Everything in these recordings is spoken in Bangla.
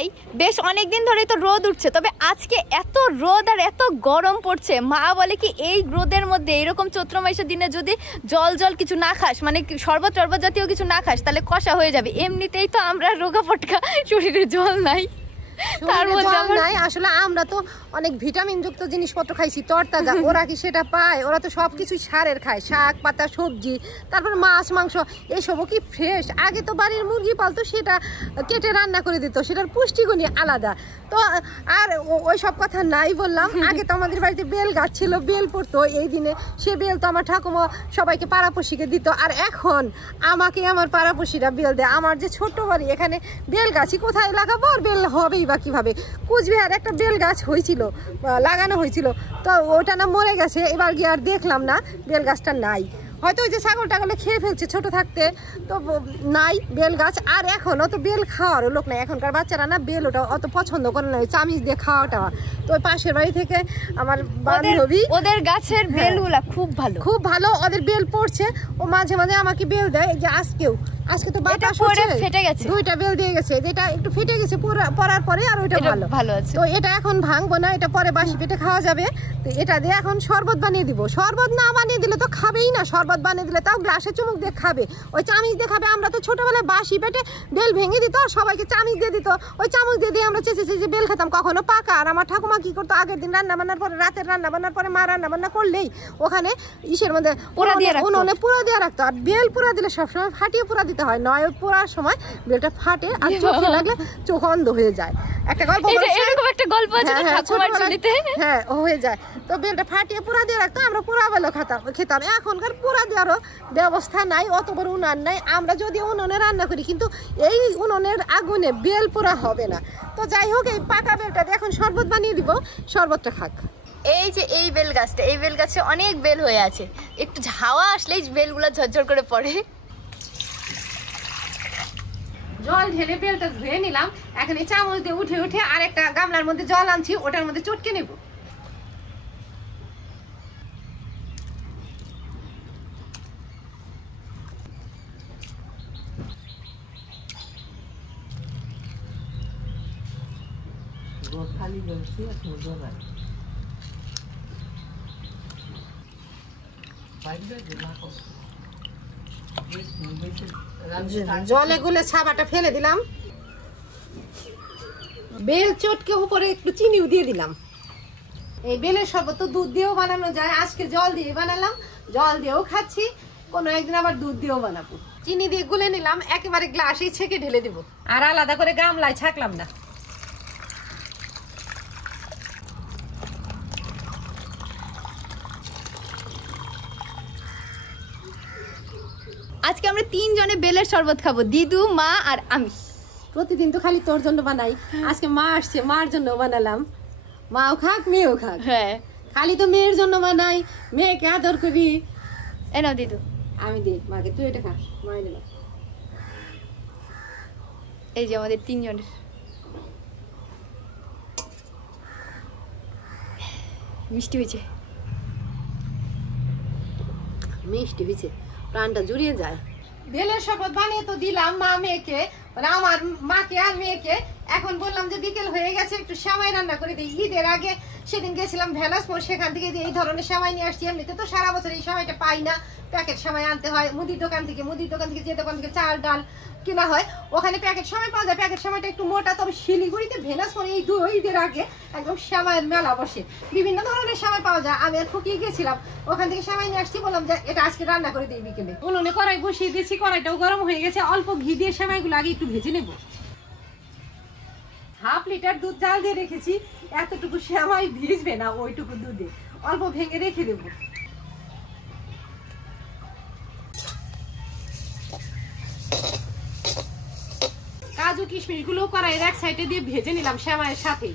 তাই বেশ অনেকদিন ধরেই তো রোদ উঠছে, তবে আজকে এত রোদ আর এত গরম পড়ছে। মা বলে কি এই রোদের মধ্যে এরকম চৈত্র মাসের দিনে যদি জল কিছু না খাস, মানে শরবত জাতীয় কিছু না খাস, তাহলে কষা হয়ে যাবে। এমনিতেই তো আমরা রোগা পটকা, শরীরে জল নাই, তার মধ্যে নাই। আসলে আমরা তো অনেক ভিটামিন যুক্ত জিনিসপত্র খাইছি তরতাজা, ওরা কি সেটা পায়? ওরা তো সবকিছু সারের খায়, শাক পাতা সবজি, তারপর মাছ মাংস, এসবও কি ফ্রেশ? আগে তো বাড়ির মুরগি পালতো, সেটা কেটে রান্না করে দিত, সেটার পুষ্টিগুণই আলাদা। তো আর ওই সব কথা নাই বললাম। আগে তো আমাদের বাড়িতে বেল গাছ ছিল, বেল পড়তো এই দিনে, সে বেল তো আমার ঠাকুমা সবাইকে পাড়াপড়শিকে দিত। আর এখন আমাকে আমার পাড়াপড়শিরা বেল দেয়। আমার যে ছোট্ট বাড়ি, এখানে বেল গাছই কোথায় লাগাবো? আর বেল হবেই বা কিভাবে? কুচবিহার একটা বেল গাছ হয়েছিল, লাগানো হয়েছিল, তো ওটা না মরে গেছে। এবার গিয়ে আর দেখলাম না, বেল গাছটা নাই। হয়তো ওই যে ছাগল টাগলে খেয়ে ফেলছে ছোট থাকতে, তো নাই বেল গাছ। আর এখন অত বেল খাওয়ার লোক নাই, এখনকার বাচ্চারা না বেল ওটা অত পছন্দ করে না, চামিচ দিয়ে খাওয়াটা। তো ওই পাশের বাড়ি থেকে আমার বান্ধবী, ওদের গাছের বেলগুলা খুব ভালো, খুব ভালো, ওদের বেল পড়ছে। ও মাঝে মাঝে আমাকে বেল দেয়। যে আজকে তো বাতাস হচ্ছে, ফেটে গেছে, দুইটা বেল দিয়ে গেছে, যেটা একটু ফেটে গেছে পড়ার পরে, আর ওইটা ভালো আছে। তো এটা এখন ভাঙবো না, এটা পরে বাসি পেটে খাওয়া যাবে। তো এটা দিয়ে এখন শরবত বানিয়ে দিব। শরবত না বানিয়ে দিলে তো খাবেই না, শরবত বানিয়ে দিলে তাও গ্লাসে চুমুক দিয়ে খাবে, ওই চামিচ দিয়ে খাবে। আমরা তো ছোটবেলায় বাসি পেটে বেল ভেঙে দিত, সবাইকে চামিচ দিয়ে দিত, ওই চামচ দিয়ে আমরা চেঁচে বেল খেতাম, কখনো পাকা। আর আমার ঠাকুমা কি করতো, আগের দিন রান্না বান্নার পরে, রাতের রান্না বান্নার পরে মা রান্না বান্না করলেই ওখানে ইসের মধ্যে উনুনে পুরা দিয়ে রাখতো। আর বেল পুরা দিলে সবসময় ফাটিয়ে পুরা দিতে হয়, নয় ওই পোড়ার সময় বেলটা ফাটে, আর চোখে লাগলে চোখ অন্ধ হয়ে যায়। একটা গল্প, এরকম একটা গল্প আছে ঠাকুমার ঝুলিতে, হ্যাঁ হয়ে যায়। তো বেলটা ফাটিয়ে পুরা দিয়ে রাখতো, আমরা পুরা বেলা খেতাম। এখনকার পুরা দেওয়ারও ব্যবস্থা নাই, অত বড় উনান নাই। আমরা যদি উনুনে রান্না করি, কিন্তু এই উনুনের আগুনে বেল পোড়া হবে না। তো যাই হোক, এই পাকা বেলটা দিয়ে এখন শরবত বানিয়ে দিব, শরবতটা খাক। এই যে এই বেল গাছটা, এই বেল গাছে অনেক বেল হয়ে আছে, একটু হাওয়া আসলেই বেলগুলা ঝরঝর করে পড়ে। জল ঢেলে বেলটা ধুয়ে নিলাম। এখন এই চামচ দিয়ে উঠে উঠে আর একটা গামলার মধ্যে জল আনছি, ওটার মধ্যে চটকে নেব। জলে গুলে ছাবাটা ফেলে দিলাম, বেল চটকে উপরে একটু চিনিও দিয়ে দিলাম। এই বেলের শরবত তো দুধ দিয়েও বানানো যায়, আজকে জল দিয়ে বানালাম, জল দিয়েও খাচ্ছি, কোনো একদিন আবার দুধ দিয়েও বানাবো। চিনি দিয়ে গুলে নিলাম, একেবারে গ্লাসেই ছেঁকে ঢেলে দেবো, আর আলাদা করে গামলায় ছাকলাম না। আজকে আমরা 3 জনে বেলের শরবত খাবো, দিদু, মা আর আমি। প্রতিদিন তো খালি তোর জন্য বানাই, আজকে মা আসছে, মার জন্য বানালাম। মাও খাক, মেয়েও খাক। হ্যাঁ, খালি তো মেয়ের জন্য বানাই, মেয়েকে আদর করি। এনাও দিদু, আমি দিই মাকে, তুই এটা খা। মাই দিলাম। এই যে আমাদের 3 জনের মিষ্টি হয়েছে, মিষ্টি হয়েছে, প্রাণটা জুড়িয়ে যায়। বেলের শরবত বানিয়ে তো দিলাম মা মেয়েকে, মানে আমার মাকে আর মেয়েকে। এখন বললাম যে বিকেল হয়ে গেছে, একটু সেমাই রান্না করে দিই। ঈদের আগে সেদিন গেছিলাম ভেলাসপুর, সেখান থেকে যে এই ধরনের সেমাই নিয়ে আসছি। এমনিতে তো সারা বছর এই সেমাইটা পাই না, প্যাকেট সেমাই আনতে হয় মুদির দোকান থেকে। যে দোকান থেকে চাল ডাল কেনা হয়, ওখানে প্যাকেট সেমাই পাওয়া যায়। প্যাকেট সেমাইটা একটু মোটা, তবে শিলিগুড়িতে ভেলাসপুরে এই ঈদের আগে একদম সেমাইয়ের মেলা বসে, বিভিন্ন ধরনের সেমাই পাওয়া যায়। আমি আর ফুকিয়ে গেছিলাম, ওখান থেকে সেমাই নিয়ে আসছি। বললাম যে এটা আজকে রান্না করে দিই বিকেলে। উনুনে কড়াই বসিয়ে দিয়েছি, কড়াইটাও গরম হয়ে গেছে। অল্প ঘি দিয়ে সেমাইগুলো আগে একটু ভেজে নেব। 1/2 লিটার দুধ জাল দিয়ে রেখেছি, এতটুকু সেমাই ভিজবে না, ওইটুকু দুধে অল্প ভেঙে রেখে দেবো। কাজু কিশমিশ গুলো কড়াইয়ের এক সাইডে দিয়ে ভেজে নিলাম সেমাইয়ের সাথে।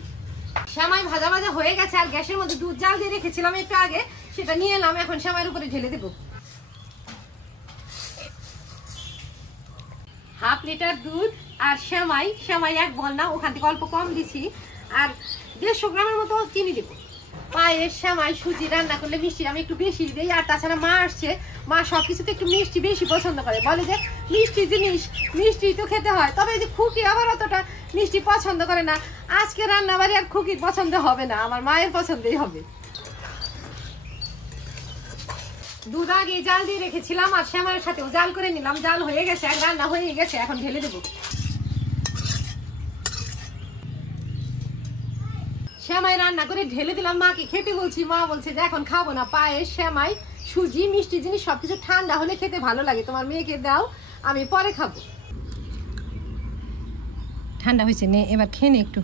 সেমাই ভাজা ভাজা হয়ে গেছে, আর গ্যাসের মধ্যে দুধ জাল দিয়ে রেখেছিলাম একটু আগে, সেটা নিয়ে এলাম। এখন সেমাইয়ের উপরে ঢেলে দেবো। 1/2 লিটার দুধ আর সেমাই 1 বল না, ওখান থেকে অল্প কম দিছি। আর 150 গ্রামের মতো চিনি দেবো। পায়েস সেমাই সুজি রান্না করলে মিষ্টি আমি একটু বেশি দিই। আর তাছাড়া মা আসছে, মা সবকিছুতে একটু মিষ্টি বেশি পছন্দ করে, বলে যে মিষ্টি জিনিস মিষ্টি তো খেতে হয়। তবে যে খুকি আবার অতটা মিষ্টি পছন্দ করে না। আজকে রান্না বাড়ি আর খুকির পছন্দ হবে না, আমার মায়ের পছন্দই হবে। দুধ আগে জাল দিয়ে রেখেছিলাম আর শ্যামাইয়ের সাথেও জাল করে নিলাম। জাল হয়ে গেছে, আর রান্না হয়ে গেছে, এখন ঢেলে দেবো। শ্যামাই রান্না করে ঢেলে দিলাম, মাকে খেতে বলছি। মা বলছে যে এখন খাবো না, পায়েস, শ্যামাই, সুজি, মিষ্টি জিনিস সবকিছু ঠান্ডা হলে খেতে ভালো লাগে, তোমার মেয়েকে দাও, আমি পরে খাবো। ঠান্ডা হয়েছে, নে এবার খেয়ে নে একটু।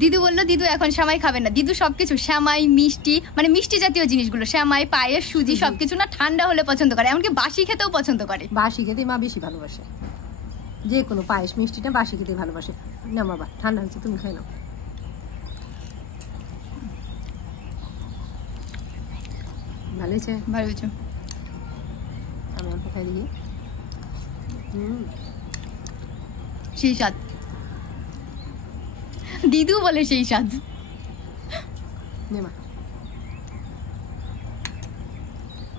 দিদু বললো দিদু এখন শ্যামাই খাবে না। দিদু সবকিছু শ্যামাই, মিষ্টি, মানে মিষ্টি জাতীয় জিনিসগুলো, শ্যামাই, পায়েস, সুজি সবকিছু না ঠান্ডা হলে পছন্দ করে, এমনকি বাসি খেতেও পছন্দ করে। বাসি খেতে মা বেশি ভালোবাসে, যে কোনো পায়েস মিষ্টিটা বাসি খেতে ভালোবাসে। না বাবা, ঠান্ডা হয়েছে, তুমি খাই নাও। ভালো হয়েছে? ভালো হয়েছে। আমি অল্প খাই দিই। সেই স্বাদ, দিদু বলে সেই স্বাদ। নে মা।